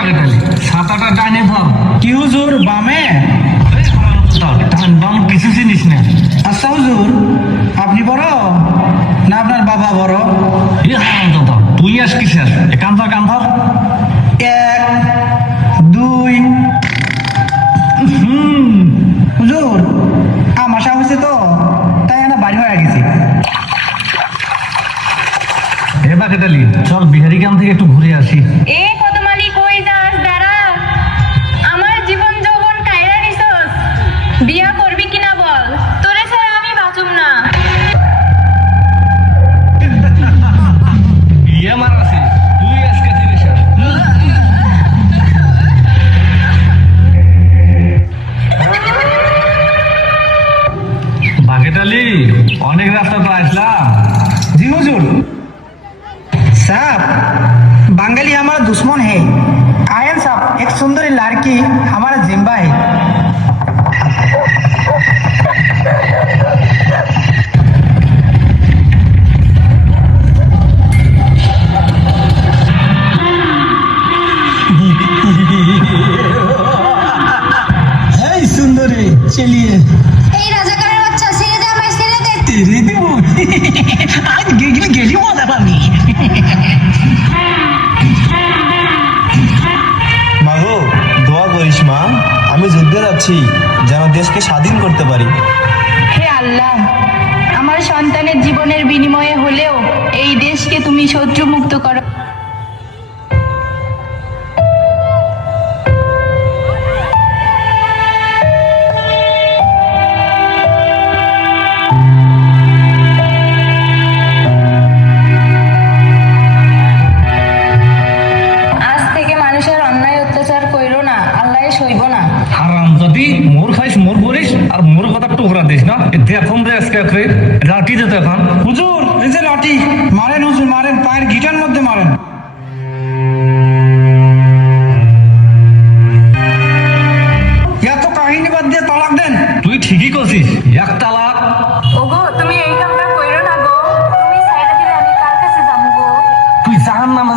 বাগেটালি ছাতাটা ডাইনে ধর। কি হুজুর বামে? ডান বাম কিছু চিনিস না। আচ্ছা হুজুর, আপনি বড় না আপনার বাবা বড়? তুই আস কিসের? কান ধর কান ধর। 1 2 হুজুর আমার সামনে তো তাই না বাড়ি হয়ে গেছি। এ বাগেটালি চল বিহারি গ্রাম থেকে একটু ঘুরে আসি। এ কদমালি কই যাস? দাঁড়া, আমার জীবন যৌবন কায়রা নিছস। বিয়া করবি কিনা বল, তোরে ছাড়া আমি বাঁচুম না। বিয়ে মার আছে তুই আজকে থেকে শেষ। বাগেটালি অনেক রাস্তা তো আসলাম। জি হুজूर साहब, बंगाली हमारा दुश्मन है। आयन साहब, एक सुंदरी लड़की हमारा जिम्बा है। है सुंदरी, चलिए এই রাজাকারের বাচ্চা, ছেড়ে দে আমায়, ছেড়ে দে। तेरे देव आज गेली गेली मजा पाबी। মাগো দোয়া করিস মা, আমি যুদ্ধে যাচ্ছি যেন দেশকে স্বাধীন করতে পারি। হে আল্লাহ, আমার সন্তানের জীবনের বিনিময়ে হলেও এই দেশকে তুমি শত্রু মুক্ত করো। আজ থেকে মানুষের অন্যায় অত্যাচার কইরো না, আল্লাহ সইব না। হারাম যদি মোর খাইস মোর করিস আর মোর কথা টুকরা দিস না। দেখুন রে আজকে রাটি দে এখন। হুজুর এই যে লাঠি মারেন, হুজুর মারেন, পায়ের গিটার মধ্যে মারেন। এত কাহিনী বাদ দিয়ে তালাক দেন। তুই ঠিকই করছিস, এক তালাক। ওগো, তুমি এই কামটা কইরো না গো, তুমি সাইডে দিলে আমি কার কাছে যাবো গো? তুই জাহান নামে